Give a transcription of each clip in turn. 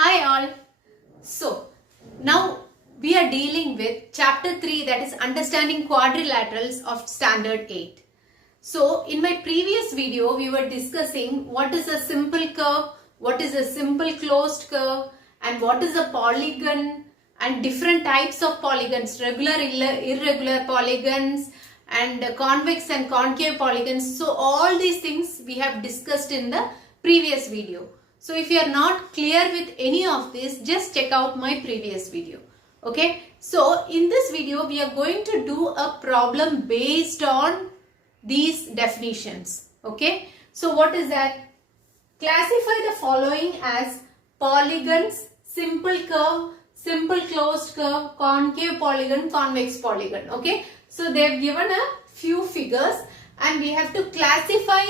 Hi all. So now we are dealing with chapter 3, that is understanding quadrilaterals of standard 8. So in my previous video we were discussing what is a simple curve, what is a simple closed curve, and what is a polygon, and different types of polygons, regular, irregular polygons, and convex and concave polygons. So all these things we have discussed in the previous video. So if you are not clear with any of this, just check out my previous video. Okay. So in this video we are going to do a problem based on these definitions. Okay. So what is that? Classify the following as polygons, simple curve, simple closed curve, concave polygon, convex polygon. Okay. So they have given a few figures and we have to classify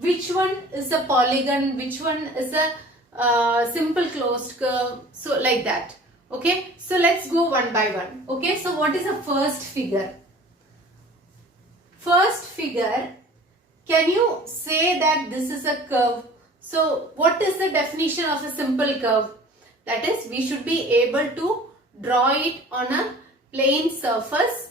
which one is a polygon, which one is a simple closed curve. So like that. Okay. So let's go one by one. Okay. So what is the first figure? First figure, can you say that this is a curve? So what is the definition of a simple curve? That is, we should be able to draw it on a plane surface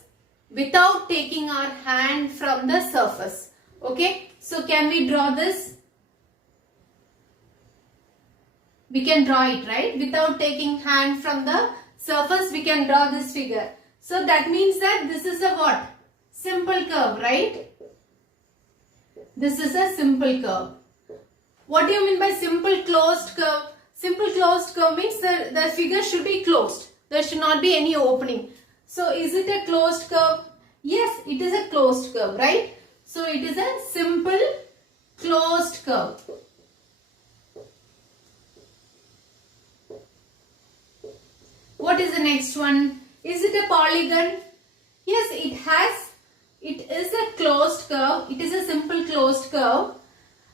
without taking our hand from the surface. Okay. So can we draw this? We can draw it, right? Without taking hand from the surface, we can draw this figure. So that means that this is a what? Simple curve, right? This is a simple curve. What do you mean by simple closed curve? Simple closed curve means the figure should be closed. There should not be any opening. So is it a closed curve? Yes, it is a closed curve, right? So it is a simple closed curve. What is the next one? Is it a polygon? Yes, it is a closed curve. It is a simple closed curve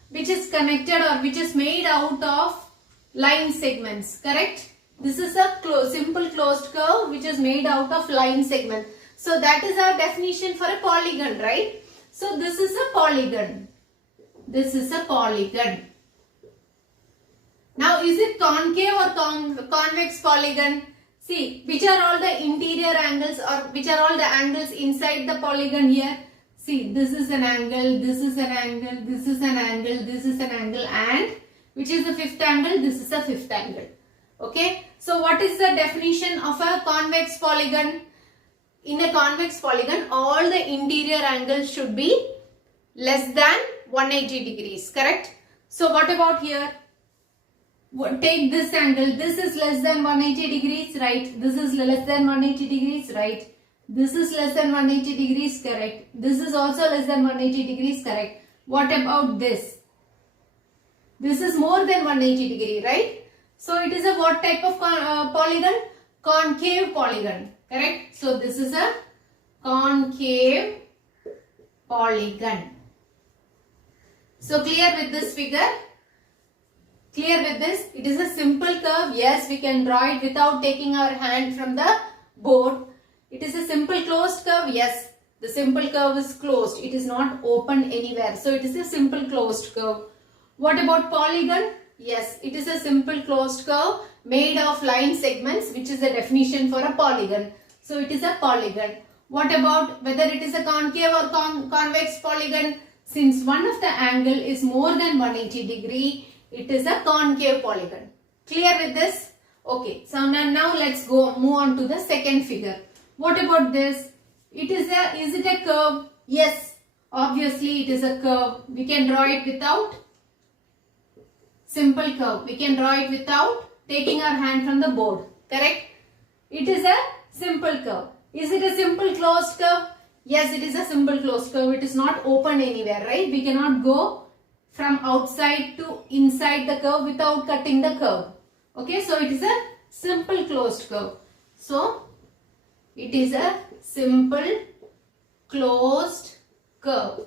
which is connected or which is made out of line segments, correct? This is a simple closed curve which is made out of line segments. So that is our definition for a polygon, right? So this is a polygon. This is a polygon. Now is it concave or convex polygon? See, which are all the interior angles or which are all the angles inside the polygon here? See, this is an angle, this is an angle, this is an angle, this is an angle, and which is the fifth angle? This is a fifth angle. Okay. So what is the definition of a convex polygon? In a convex polygon, all the interior angles should be less than 180 degrees, correct? So what about here? Take this angle. This is less than 180 degrees, right? This is less than 180 degrees, right? This is less than 180 degrees, correct? This is also less than 180 degrees, correct? What about this? This is more than 180 degree, right? So it is a what type of polygon? Concave polygon, correct? So this is a concave polygon. So clear with this figure? Clear with this? It is a simple curve. Yes, we can draw it without taking our hand from the board. It is a simple closed curve. Yes, the simple curve is closed. It is not open anywhere. So it is a simple closed curve. What about polygon? Yes, it is a simple closed curve made of line segments, which is the definition for a polygon. So it is a polygon. What about whether it is a concave or convex polygon? Since one of the angle is more than 180 degree, it is a concave polygon. Clear with this? Okay. So now let's move on to the second figure. What about this? Is it a curve? Yes. Obviously it is a curve. We can draw it without simple curve. We can draw it without taking our hand from the board. Correct? It is a simple curve. Is it a simple closed curve? Yes, it is a simple closed curve. It is not open anywhere, right? We cannot go from outside to inside the curve without cutting the curve. Okay, so it is a simple closed curve. So it is a simple closed curve.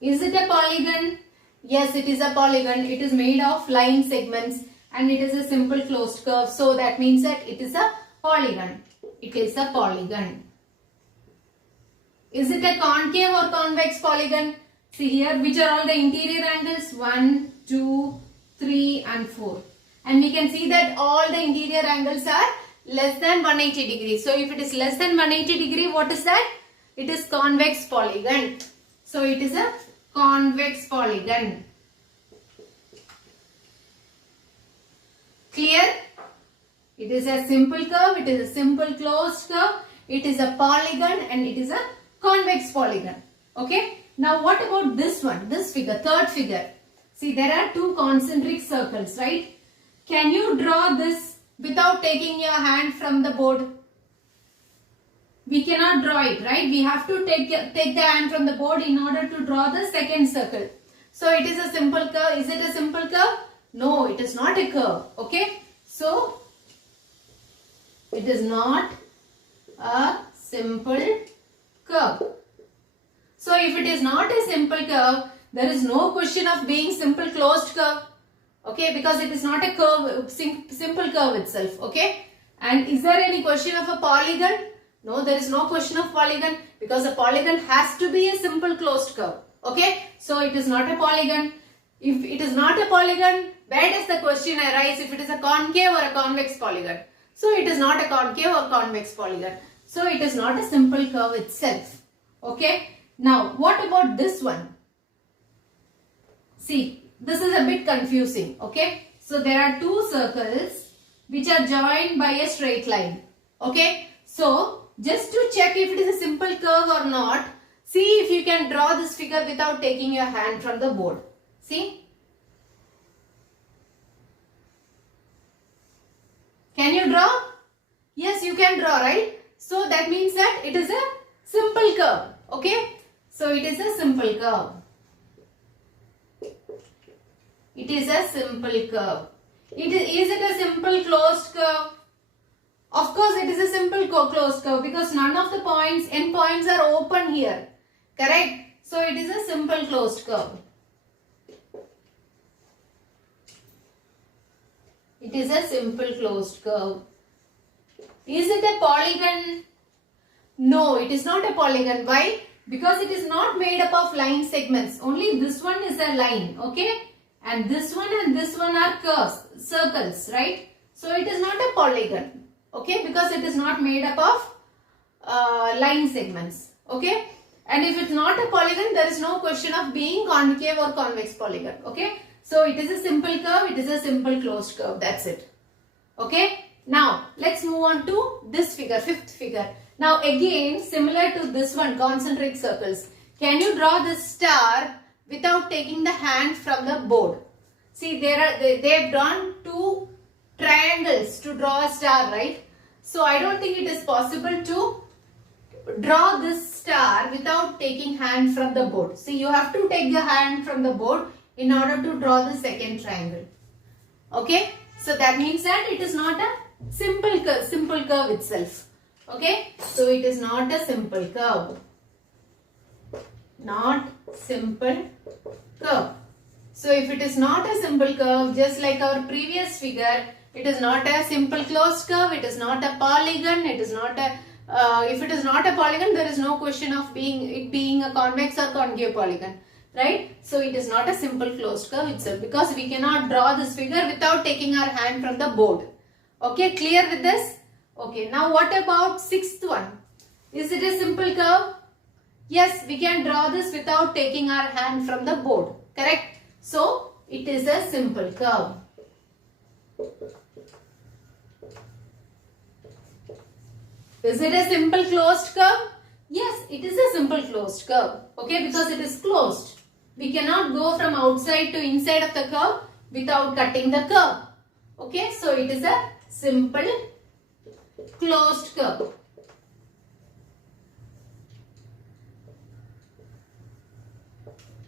Is it a polygon? Yes, it is a polygon. It is made of line segments and it is a simple closed curve. So that means that it is a polygon. It is a polygon. Is it a concave or convex polygon? See here, which are all the interior angles? 1, 2, 3 and 4. And we can see that all the interior angles are less than 180 degrees. So if it is less than 180 degree, what is that? It is convex polygon. So it is a convex polygon. Clear? It is a simple curve, it is a simple closed curve, it is a polygon and it is a convex polygon. Okay? Now what about this one, this figure, third figure? See, there are two concentric circles, right? Can you draw this without taking your hand from the board? We cannot draw it, right? We have to take the hand from the board in order to draw the second circle. So it is a simple curve. Is it a simple curve? No, it is not a curve. Okay? So it is not a simple curve. So if it is not a simple curve, there is no question of being simple closed curve. Okay, because it is not a curve, simple curve itself. Okay, and is there any question of a polygon? No, there is no question of polygon because a polygon has to be a simple closed curve. Okay, so it is not a polygon. If it is not a polygon, where does the question arise if it is a concave or a convex polygon? So it is not a concave or convex polygon. So it is not a simple curve itself. Okay, now what about this one? See, this is a bit confusing. Okay, so there are two circles which are joined by a straight line. Okay, so just to check if it is a simple curve or not, see if you can draw this figure without taking your hand from the board. See? Can you draw? Yes, you can draw, right? So that means that it is a simple curve. Okay? So it is a simple curve. It is a simple curve. Is it a simple closed curve? Of course, it is a simple closed curve because none of the points, end points are open here. Correct? So it is a simple closed curve. It is a simple closed curve. Is it a polygon? No, it is not a polygon. Why? Because it is not made up of line segments. Only this one is a line. Okay? And this one are curves, circles, right? So it is not a polygon. Okay? Because it is not made up of line segments. Okay? And if it's not a polygon, there is no question of being concave or convex polygon. Okay? So it is a simple curve, it is a simple closed curve. That's it. Okay? Now, let's move on to this figure, fifth figure. Now again, similar to this one, concentric circles. Can you draw this star without taking the hand from the board? See, they have drawn two triangles to draw a star, right? So I don't think it is possible to draw this star without taking hand from the board. See, you have to take the hand from the board in order to draw the second triangle. Okay? So that means that it is not a simple curve itself. Okay? So it is not a simple curve. Not simple curve. So if it is not a simple curve, just like our previous figure, it is not a simple closed curve, it is not a polygon, it is not a if it is not a polygon, there is no question of it being a convex or concave polygon, right? So it is not a simple closed curve itself because we cannot draw this figure without taking our hand from the board. Okay, clear with this? Okay, now what about sixth one? Is it a simple curve? Yes, we can draw this without taking our hand from the board, correct? So it is a simple curve. Is it a simple closed curve? Yes, it is a simple closed curve. Okay, because it is closed. We cannot go from outside to inside of the curve without cutting the curve. Okay, so it is a simple closed curve.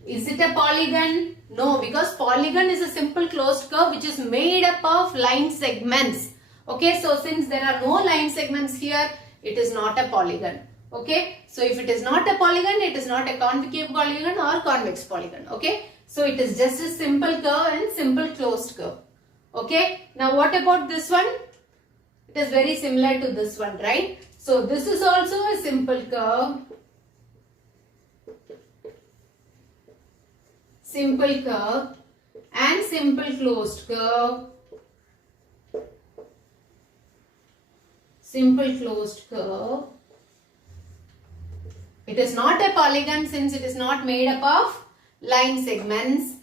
Is it a polygon? No, because polygon is a simple closed curve which is made up of line segments. Okay, so since there are no line segments here, it is not a polygon. Okay, so if it is not a polygon, it is not a concave polygon or convex polygon. Okay, so it is just a simple curve and simple closed curve. Okay, now what about this one? It is very similar to this one, right? So this is also a simple curve. Simple curve and simple closed curve. simple closed curve. It is not a polygon since it is not made up of line segments,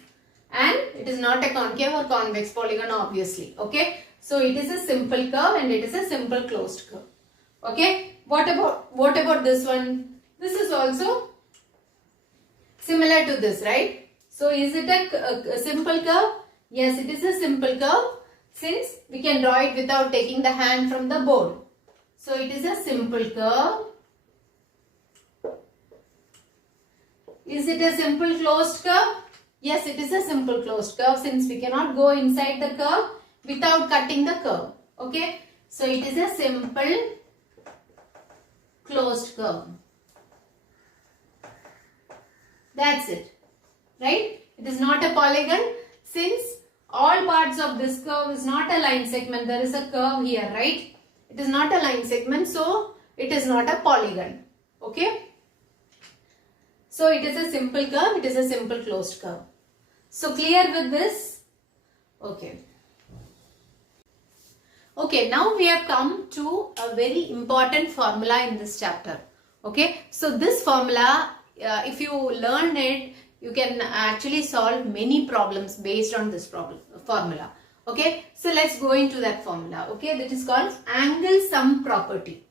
and it is not a concave or convex polygon obviously. Okay. So it is a simple curve and it is a simple closed curve. Okay. What about this one? This is also similar to this, right? So is it a simple curve? Yes, it is a simple curve since we can draw it without taking the hand from the board. So it is a simple curve. Is it a simple closed curve? Yes, it is a simple closed curve since we cannot go inside the curve without cutting the curve. Okay. So it is a simple closed curve. That's it. Right? It is not a polygon since all parts of this curve is not a line segment. There is a curve here, right? It is not a line segment, so it is not a polygon. Okay? So it is a simple curve, it is a simple closed curve. So clear with this? Okay. Okay, now we have come to a very important formula in this chapter. Okay, so this formula, if you learn it, you can actually solve many problems based on this formula. Okay, so let's go into that formula. Okay, that is called angle sum property.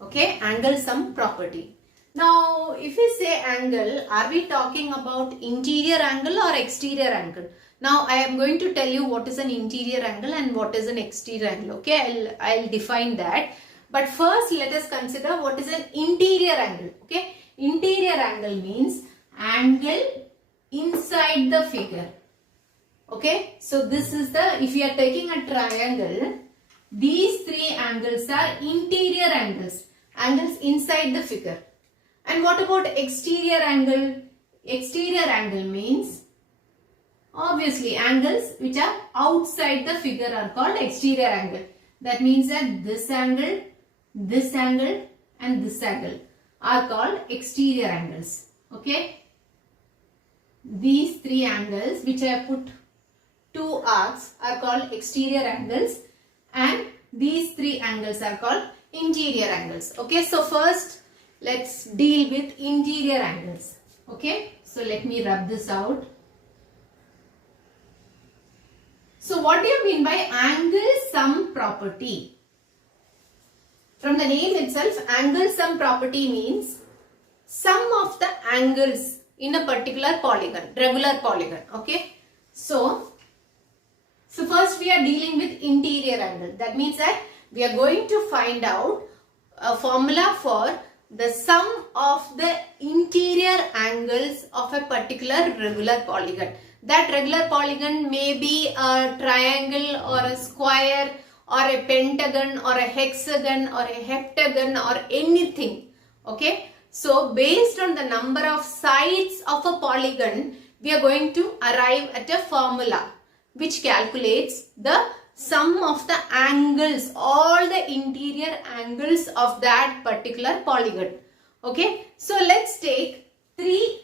Okay, angle sum property. Now, if we say angle, are we talking about interior angle or exterior angle? Now, I am going to tell you what is an interior angle and what is an exterior angle. Okay, I'll define that. But first, let us consider what is an interior angle. Okay, interior angle means angle inside the figure. Okay, so this is the, if you are taking a triangle, these three angles are interior angles, angles inside the figure. And what about exterior angle? Exterior angle means obviously angles which are outside the figure are called exterior angle. That means that this angle and this angle are called exterior angles. Okay. These three angles which I have put two arcs are called exterior angles and these three angles are called interior angles. Okay. So first let's deal with interior angles. Okay. So let me rub this out. So what do you mean by angle sum property? From the name itself, angle sum property means sum of the angles in a particular polygon, regular polygon. Okay. So first we are dealing with interior angle. That means that we are going to find out a formula for the sum of the interior angles of a particular regular polygon. That regular polygon may be a triangle or a square or a pentagon or a hexagon or a heptagon or anything. Okay. So based on the number of sides of a polygon, we are going to arrive at a formula which calculates the sum of the angles, all the interior angles of that particular polygon. Okay. So let's take three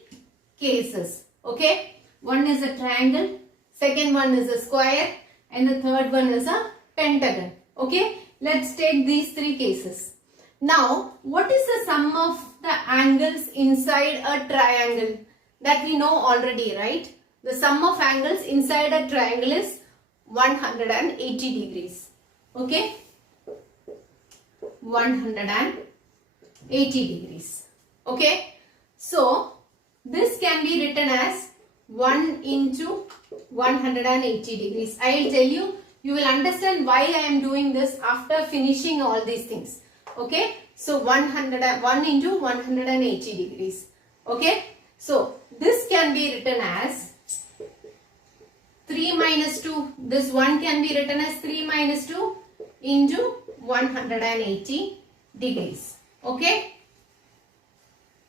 cases. Okay. One is a triangle, second one is a square, and the third one is a pentagon. Okay. Let's take these three cases. Now, what is the sum of the angles inside a triangle? That we know already, right? The sum of angles inside a triangle is 180 degrees. Okay? 180 degrees. Okay? So, this can be written as 1 into 180 degrees. I will tell you, you will understand why I am doing this after finishing all these things. Okay. So 1 into 180 degrees. Okay. So this can be written as 3 minus 2. This one can be written as 3 minus 2 into 180 degrees. Okay.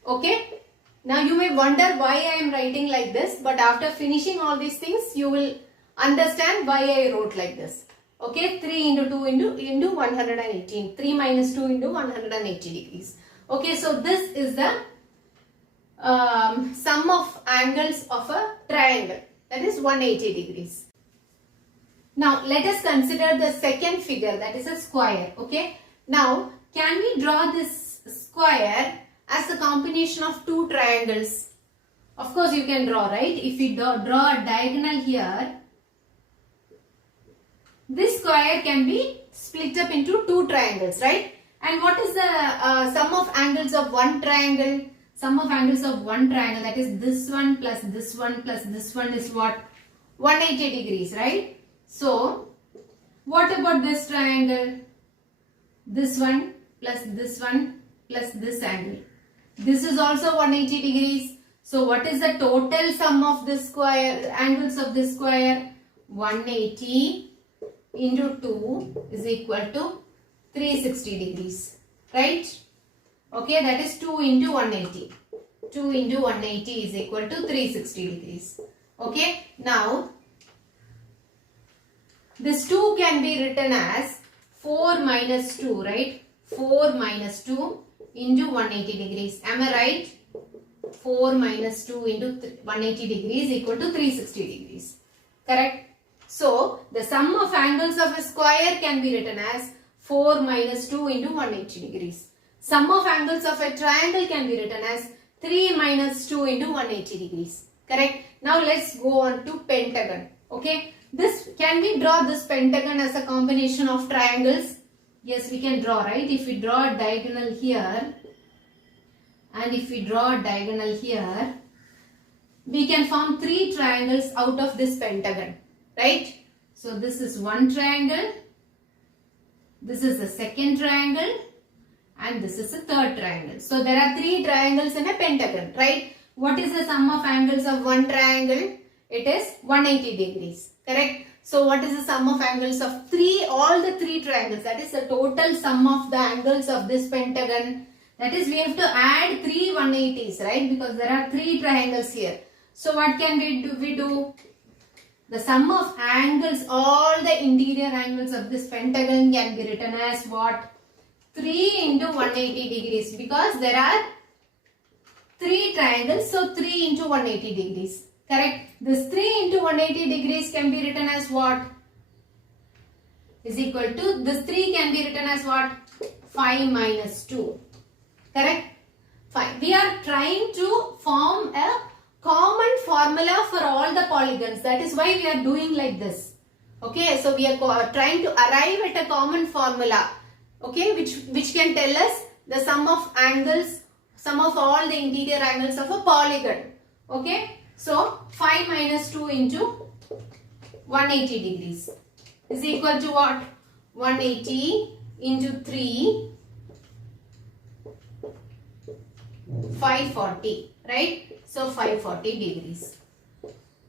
Okay. Now you may wonder why I am writing like this, but after finishing all these things, you will understand why I wrote like this. Okay, 3 into 2 into 118. 3 minus 2 into 180 degrees. Okay, so this is the sum of angles of a triangle. That is 180 degrees. Now, let us consider the second figure, that is a square. Okay, Now, can we draw this square as a combination of two triangles? Of course, you can draw, right? If we draw a diagonal here, this square can be split up into two triangles, right? And what is the sum of angles of one triangle? Sum of angles of one triangle, that is this one plus this one plus this one is what? 180 degrees, right? So, what about this triangle? This one plus this one plus this angle. This is also 180 degrees. So, what is the total sum of this square, angles of this square? 180 into 2 is equal to 360 degrees, right? Okay, that is 2 into 180. 2 into 180 is equal to 360 degrees. Okay, now this 2 can be written as 4 minus 2, right? 4 minus 2 into 180 degrees. Am I right? 4 minus 2 into 180 degrees equal to 360 degrees. Correct? So, the sum of angles of a square can be written as 4 minus 2 into 180 degrees. Sum of angles of a triangle can be written as 3 minus 2 into 180 degrees. Correct? Now, let's go on to pentagon. Okay? Can we draw this pentagon as a combination of triangles? Yes, we can draw, right? If we draw a diagonal here and if we draw a diagonal here, we can form three triangles out of this pentagon, right? So, this is one triangle, this is the second triangle and this is the third triangle. So, there are three triangles in a pentagon, right? What is the sum of angles of one triangle? It is 180 degrees. Correct? So, what is the sum of angles of all the three triangles? That is the total sum of the angles of this pentagon. That is, we have to add three 180s, right? Because there are three triangles here. So, what can we do? The sum of angles, all the interior angles of this pentagon can be written as what? 3 into 180 degrees. Because there are three triangles. So, 3 into 180 degrees. Correct? This 3 into 180 degrees can be written as what? Is equal to, this 3 can be written as what? 5 minus 2. Correct? Fine. We are trying to form a common formula for all the polygons. That is why we are doing like this. Okay, so we are trying to arrive at a common formula. Okay, which can tell us the sum of angles, sum of all the interior angles of a polygon. Okay. So, 5 minus 2 into 180 degrees is equal to what? 180 into 3, 540, right? So, 540 degrees.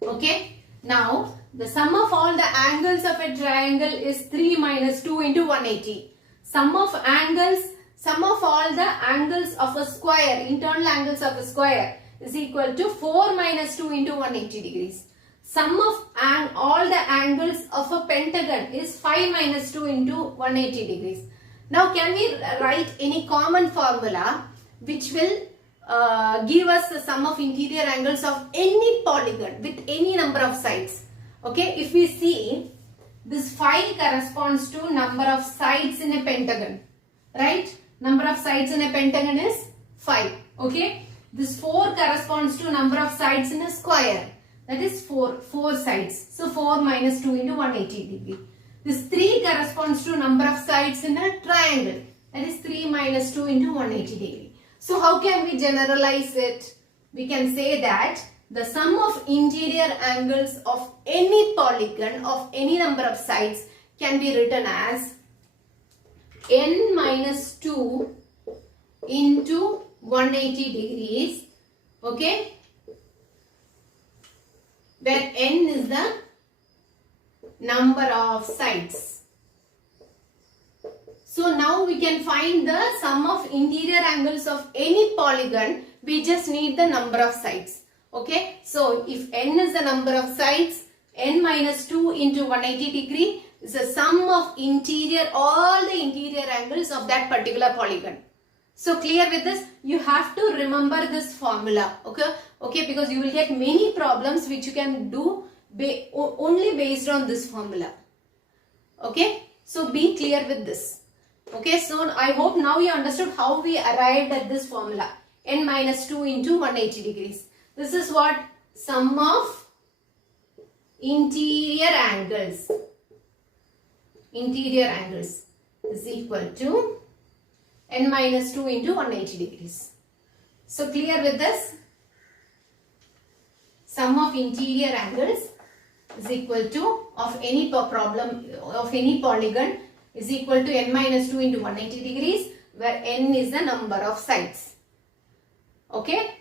Okay. Now, the sum of all the angles of a triangle is 3 minus 2 into 180. Sum of all the angles of a square, internal angles of a square, is equal to 4 minus 2 into 180 degrees. Sum of all the angles of a pentagon is 5 minus 2 into 180 degrees. Now, can we write any common formula which will give us the sum of interior angles of any polygon with any number of sides? Okay, if we see, this 5 corresponds to number of sides in a pentagon, right? Number of sides in a pentagon is 5. Okay. This 4 corresponds to number of sides in a square. That is 4 sides. So, 4 minus 2 into 180 degree. This 3 corresponds to number of sides in a triangle. That is 3 minus 2 into 180 degree. So, how can we generalize it? We can say that the sum of interior angles of any polygon of any number of sides can be written as n minus 2 into 180 degrees, okay, where n is the number of sides. So, now we can find the sum of interior angles of any polygon. We just need the number of sides. Okay. So, if n is the number of sides, n minus 2 into 180 degree is the sum of all the interior angles of that particular polygon. So, clear with this? You have to remember this formula. Okay, because you will get many problems which you can do only based on this formula. Okay. So, be clear with this. Okay, so I hope now you understood how we arrived at this formula. N minus 2 into 180 degrees. This is what? Sum of interior angles. Interior angles is equal to N minus 2 into 180 degrees. So clear with this? Sum of interior angles is equal to of any problem of any polygon is equal to N minus 2 into 180 degrees, where N is the number of sides. Okay.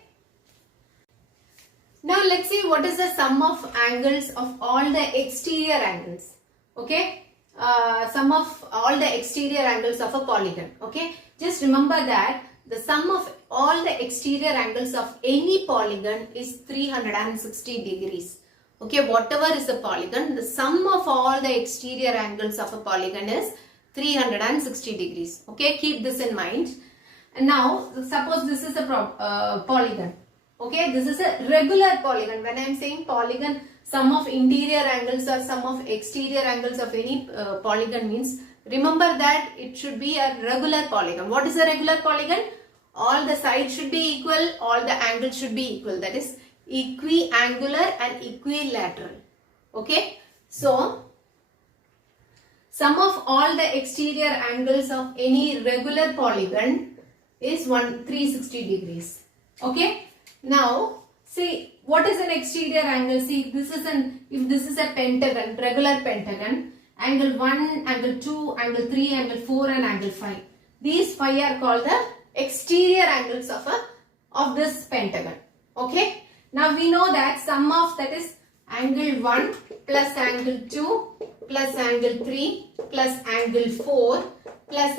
Now let's see what is the sum of angles of all the exterior angles. Okay. Sum of all the exterior angles of a polygon. Okay. Just remember that the sum of all the exterior angles of any polygon is 360 degrees. Okay, whatever is the polygon, the sum of all the exterior angles of a polygon is 360 degrees. Okay, keep this in mind. And now, suppose this is a polygon. Okay, this is a regular polygon. When I am saying polygon, sum of interior angles or sum of exterior angles of any polygon means, remember that it should be a regular polygon. What is a regular polygon? All the sides should be equal, all the angles should be equal. That is equiangular and equilateral. Okay. So, sum of all the exterior angles of any regular polygon is 360 degrees. Okay. Now, see what is an exterior angle? See, this is if this is a pentagon, regular pentagon, angle 1, angle 2, angle 3, angle 4 and angle 5. These 5 are called the exterior angles of this pentagon. Okay. Now we know that sum of that is angle 1 plus angle 2 plus angle 3 plus angle 4 plus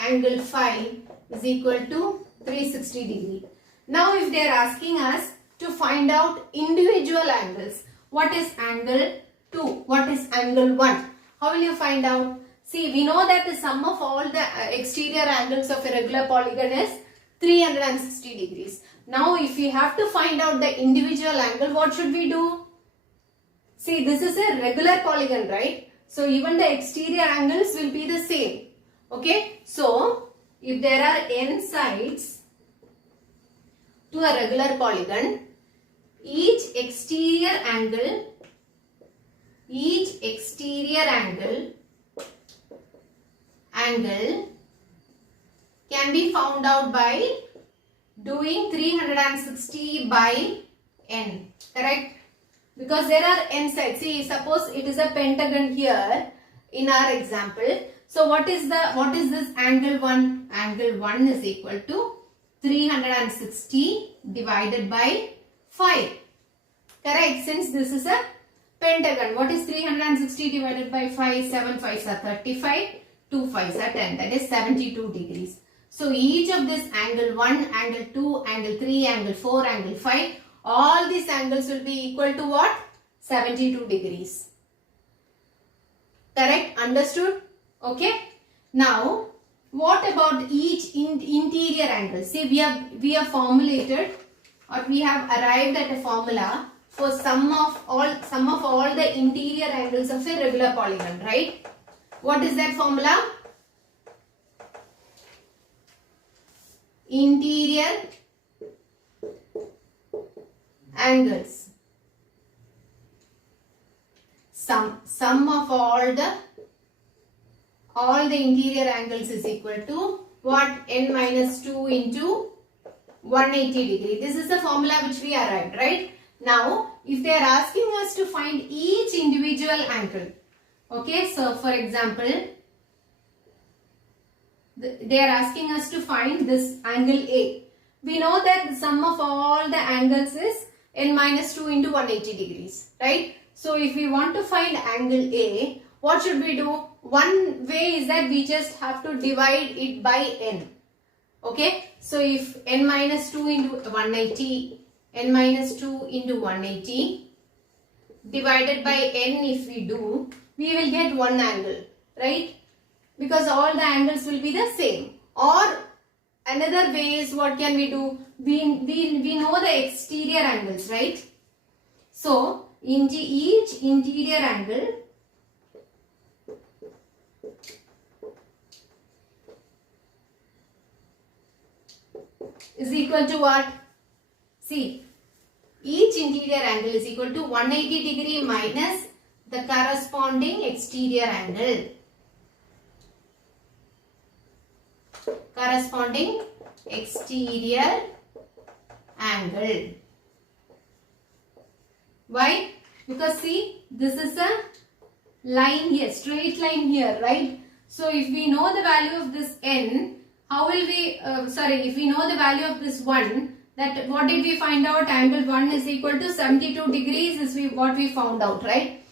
angle 5 is equal to 360 degree. Now if they are asking us to find out individual angles, what is angle 2? What is angle 1? How will you find out? See, we know that the sum of all the exterior angles of a regular polygon is 360 degrees. Now, if we have to find out the individual angle, what should we do? See, this is a regular polygon, right? So, even the exterior angles will be the same. Okay. So, if there are n sides to a regular polygon, each exterior angle can be found out by doing 360 by n, correct? Because there are n sides. See, suppose it is a pentagon here in our example. So what is this angle 1? Angle 1 is equal to 360 divided by 5. Correct? Since this is a pentagon. What is 360 divided by 5? 7 5s are 35. 2 5s are 10. That is 72 degrees. So each of this angle 1, angle 2, angle 3, angle 4, angle 5, all these angles will be equal to what? 72 degrees. Correct? Understood? Okay. Now, what about each interior angle? See, we have formulated or we have arrived at a formula for sum of all the interior angles of a regular polygon, right? What is that formula? Interior angles. Sum of all the interior angles is equal to what? N minus 2 into 180 degree. This is the formula which we arrived, right? Now, if they are asking us to find each individual angle, okay, so for example, they are asking us to find this angle A. We know that the sum of all the angles is n minus 2 into 180 degrees, right? So, if we want to find angle A, what should we do? One way is that we just have to divide it by n. Okay. So, if n minus 2 into 180, n minus 2 into 180 divided by n, if we do, we will get one angle, right? Because all the angles will be the same. Or another way is, what can we do? We know the exterior angles, right? So, into each interior angle equal to what? See, each interior angle is equal to 180 degree minus the corresponding exterior angle. Corresponding exterior angle. Why? Because see, this is a line here, straight line here, right? So if we know the value of this n, how will we, if we know the value of this 1, that what did we find out? Angle 1 is equal to 72 degrees is what we found out, right?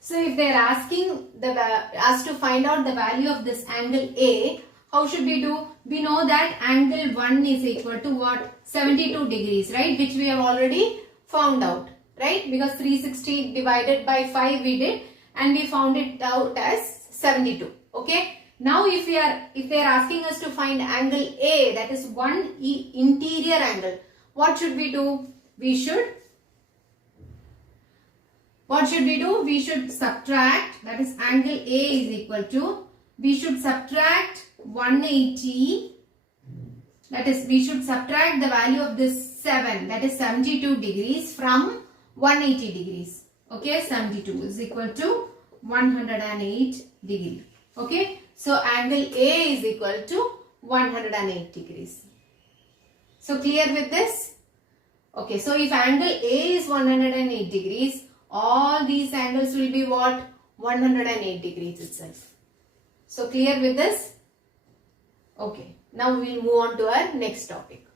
So if they are asking us to find out the value of this angle A, how should we do? We know that angle 1 is equal to what? 72 degrees, right? Which we have already found out, right? Because 360 divided by 5 we did and we found it out as 72, okay? Now if they are asking us to find angle A, that is one interior angle, what should we do? What should we do? We should subtract, that is angle A is equal to, we should subtract 180, that is we should subtract the value of this 7, that is 72 degrees from 180 degrees. Okay, 72 is equal to 108 degree. Okay, so angle A is equal to 108 degrees. So clear with this? Okay, so if angle A is 108 degrees, all these angles will be what? 108 degrees itself. So clear with this? Okay, now we will move on to our next topic.